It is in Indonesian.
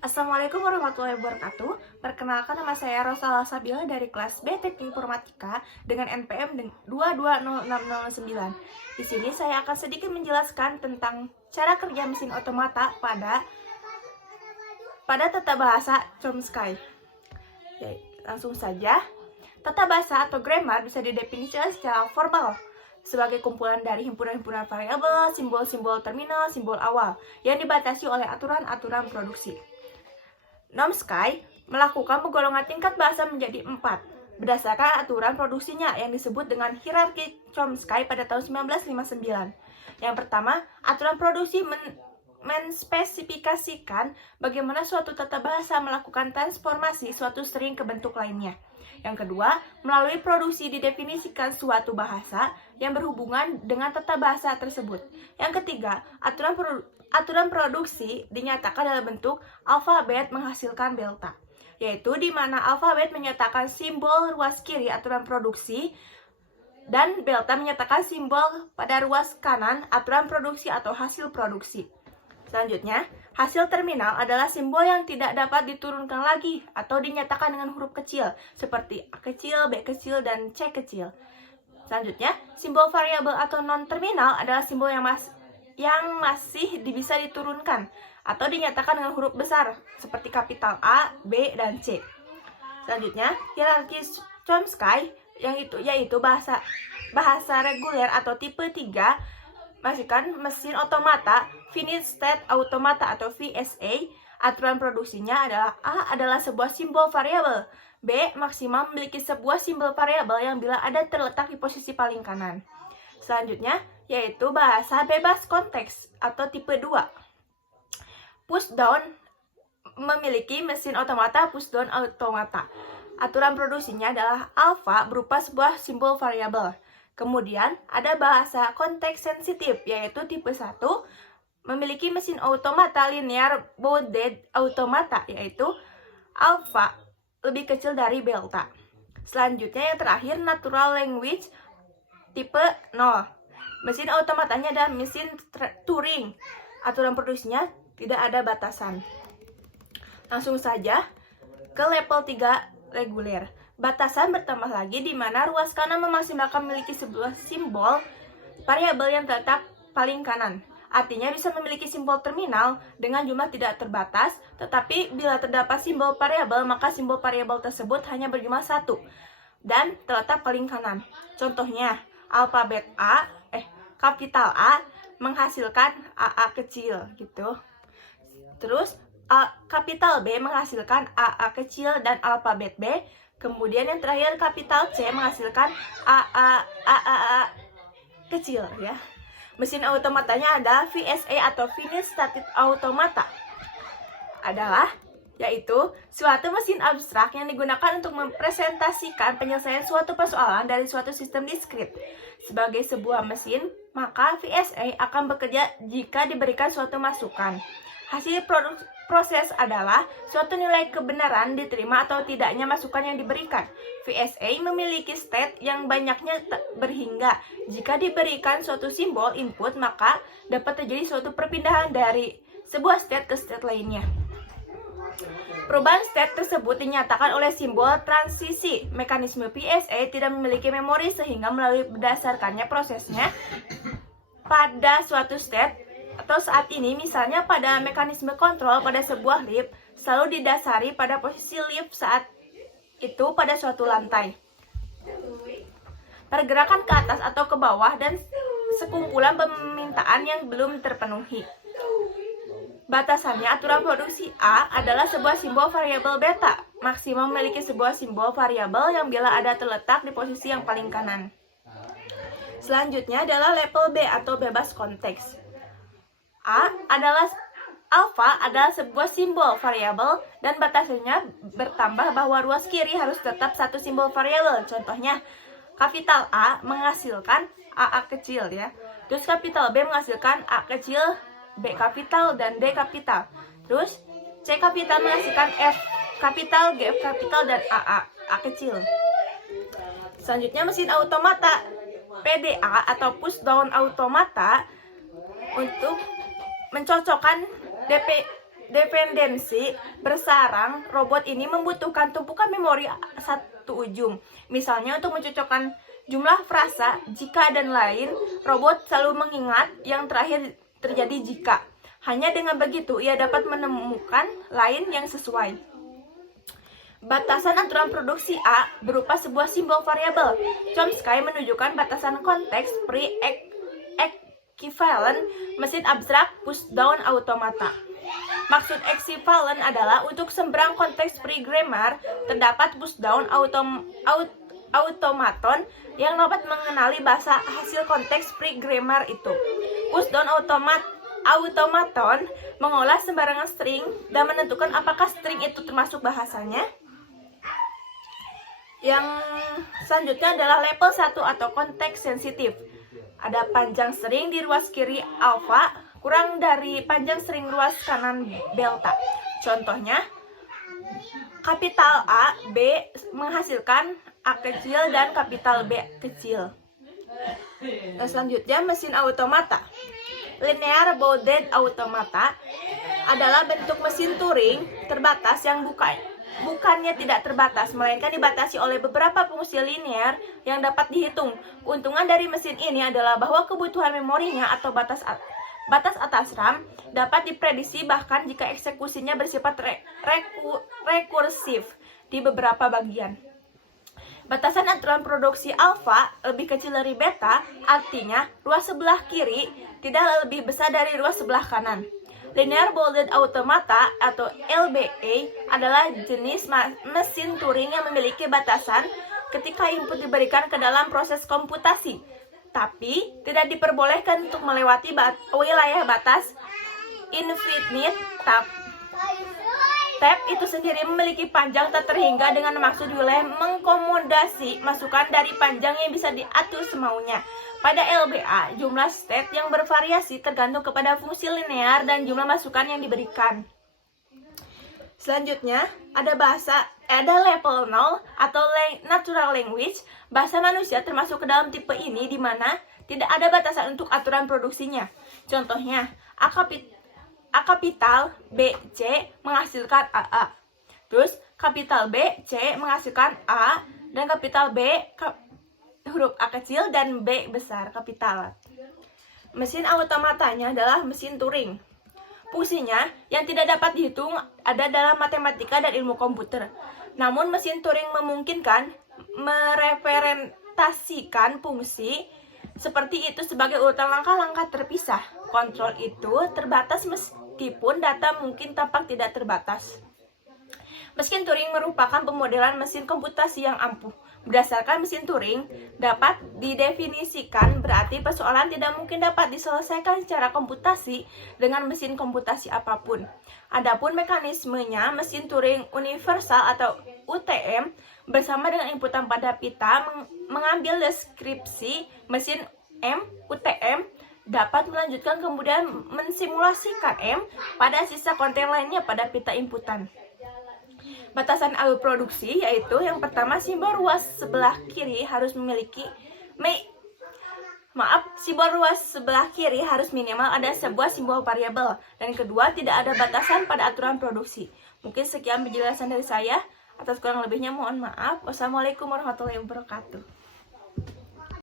Assalamualaikum warahmatullahi wabarakatuh. Perkenalkan, nama saya Rosa Sabila dari kelas B Teknik Informatika dengan NPM 220609. Di sini saya akan sedikit menjelaskan tentang cara kerja mesin otomata pada tata bahasa Chomsky. Langsung saja. Tata bahasa atau grammar bisa didefinisikan secara formal sebagai kumpulan dari himpunan-himpunan variabel, simbol-simbol terminal, simbol awal yang dibatasi oleh aturan-aturan produksi. Chomsky melakukan penggolongan tingkat bahasa menjadi 4 berdasarkan aturan produksinya yang disebut dengan hierarki Chomsky pada tahun 1959. Yang pertama, aturan produksi menspesifikasikan bagaimana suatu tata bahasa melakukan transformasi suatu string ke bentuk lainnya. Yang kedua, melalui produksi didefinisikan suatu bahasa yang berhubungan dengan tata bahasa tersebut. Yang ketiga, aturan produksi dinyatakan dalam bentuk alfabet menghasilkan delta, yaitu di mana alfabet menyatakan simbol ruas kiri aturan produksi dan delta menyatakan simbol pada ruas kanan aturan produksi atau hasil produksi. Selanjutnya, hasil terminal adalah simbol yang tidak dapat diturunkan lagi atau dinyatakan dengan huruf kecil seperti A kecil, B kecil, dan C kecil. Selanjutnya, simbol variabel atau non-terminal adalah simbol yang masih bisa diturunkan atau dinyatakan dengan huruf besar seperti kapital A, B, dan C. Selanjutnya, hierarki Chomsky yaitu bahasa reguler atau tipe 3 masukkan mesin otomata, finite state automata atau VSA. Aturan produksinya adalah A adalah sebuah simbol variabel, B maksimal memiliki sebuah simbol variabel yang bila ada terletak di posisi paling kanan. Selanjutnya yaitu bahasa bebas konteks atau tipe 2. Pushdown memiliki mesin otomata pushdown automata. Aturan produksinya adalah alpha berupa sebuah simbol variabel. Kemudian ada bahasa konteks sensitif yaitu tipe 1 memiliki mesin otomata linear bounded automata yaitu alpha lebih kecil dari delta. Selanjutnya yang terakhir natural language tipe 0. Mesin otomatanya adalah mesin Turing. Aturan produksinya tidak ada batasan. Langsung saja ke level 3 reguler. Batasan bertambah lagi di mana ruas kanan memaksimalkan memiliki sebuah simbol variabel yang terletak paling kanan. Artinya bisa memiliki simbol terminal dengan jumlah tidak terbatas, tetapi bila terdapat simbol variabel, maka simbol variabel tersebut hanya berjumlah 1 dan terletak paling kanan. Contohnya, alfabet kapital A menghasilkan AA kecil gitu. Terus kapital B menghasilkan AA kecil dan alfabet B. Kemudian yang terakhir kapital C menghasilkan AA kecil ya. Mesin otomatanya adalah VSA atau Finite State Automata. Yaitu suatu mesin abstrak yang digunakan untuk mempresentasikan penyelesaian suatu persoalan dari suatu sistem diskrit. Sebagai sebuah mesin, maka VSA akan bekerja jika diberikan suatu masukan. Hasil proses adalah suatu nilai kebenaran diterima atau tidaknya masukan yang diberikan. VSA memiliki state yang banyaknya berhingga. Jika diberikan suatu simbol input, maka dapat terjadi suatu perpindahan dari sebuah state ke state lainnya. Perubahan state tersebut dinyatakan oleh simbol transisi. Mekanisme VSA tidak memiliki memori sehingga melalui berdasarkannya prosesnya pada suatu state atau saat ini, misalnya pada mekanisme kontrol pada sebuah lift, selalu didasari pada posisi lift saat itu pada suatu lantai. Pergerakan ke atas atau ke bawah dan sekumpulan permintaan yang belum terpenuhi. Batasannya, aturan produksi A adalah sebuah simbol variabel beta, maksimal memiliki sebuah simbol variabel yang bila ada terletak di posisi yang paling kanan. Selanjutnya adalah level B atau bebas konteks. Alpha adalah sebuah simbol variabel dan batasannya bertambah bahwa ruas kiri harus tetap satu simbol variabel. Contohnya, kapital A menghasilkan AA kecil ya. Terus kapital B menghasilkan A kecil, B kapital, dan D kapital. Terus C kapital menghasilkan F kapital, G kapital, dan A kecil. Selanjutnya mesin automata PDA atau push down automata untuk mencocokkan dependensi bersarang, robot ini membutuhkan tumpukan memori satu ujung. Misalnya untuk mencocokkan jumlah frasa, jika dan lain, robot selalu mengingat yang terakhir terjadi jika. Hanya dengan begitu ia dapat menemukan lain yang sesuai. Batasan aturan produksi A berupa sebuah simbol variabel. Chomsky menunjukkan batasan konteks pre-equivalent mesin abstrak push-down automata. Maksud equivalent adalah untuk sembarang konteks pre-grammar terdapat push-down automaton yang dapat mengenali bahasa hasil konteks pre-grammar itu. Push-down automaton mengolah sembarangan string dan menentukan apakah string itu termasuk bahasanya. Yang selanjutnya adalah level 1 atau konteks sensitif. Ada panjang string di ruas kiri alfa kurang dari panjang string ruas kanan delta. Contohnya, kapital A, B menghasilkan A kecil dan kapital B kecil. Dan selanjutnya mesin automata. Linear bounded automata adalah bentuk mesin Turing terbatas yang bukannya tidak terbatas, melainkan dibatasi oleh beberapa fungsi linear yang dapat dihitung. Keuntungan dari mesin ini adalah bahwa kebutuhan memorinya atau batas atas RAM dapat diprediksi bahkan jika eksekusinya bersifat rekursif di beberapa bagian. Batasan aturan produksi alfa lebih kecil dari beta, artinya ruas sebelah kiri tidak lebih besar dari ruas sebelah kanan. Linear Bounded Automata atau LBA adalah jenis mesin Turing yang memiliki batasan ketika input diberikan ke dalam proses komputasi, tapi tidak diperbolehkan untuk melewati wilayah batas infinite tab. Tab itu sendiri memiliki panjang tak terhingga dengan maksud wilayah mengkomodasi masukan dari panjang yang bisa diatur semaunya. Pada LBA, jumlah state yang bervariasi tergantung kepada fungsi linear dan jumlah masukan yang diberikan. Selanjutnya, ada level 0 atau natural language. Bahasa manusia termasuk ke dalam tipe ini di mana tidak ada batasan untuk aturan produksinya. Contohnya, A kapital B C menghasilkan AA. Terus kapital B C menghasilkan A dan kapital B huruf A kecil dan B besar kapital. Mesin automatanya adalah mesin Turing. Fungsinya yang tidak dapat dihitung ada dalam matematika dan ilmu komputer. Namun mesin Turing memungkinkan merepresentasikan fungsi seperti itu sebagai urutan langkah-langkah terpisah. Kontrol itu terbatas meskipun data mungkin tampak tidak terbatas. Mesin Turing merupakan pemodelan mesin komputasi yang ampuh. Berdasarkan mesin Turing dapat didefinisikan berarti persoalan tidak mungkin dapat diselesaikan secara komputasi dengan mesin komputasi apapun. Adapun mekanismenya, mesin Turing universal atau UTM bersama dengan inputan pada pita mengambil deskripsi mesin M UTM dapat melanjutkan kemudian mensimulasikan M pada sisa konten lainnya pada pita inputan. Batasan alur produksi yaitu yang pertama simbol ruas sebelah kiri harus minimal ada sebuah simbol variabel, dan kedua tidak ada batasan pada aturan produksi. Mungkin sekian penjelasan dari saya. Atas kurang lebihnya mohon maaf. Wassalamualaikum warahmatullahi wabarakatuh.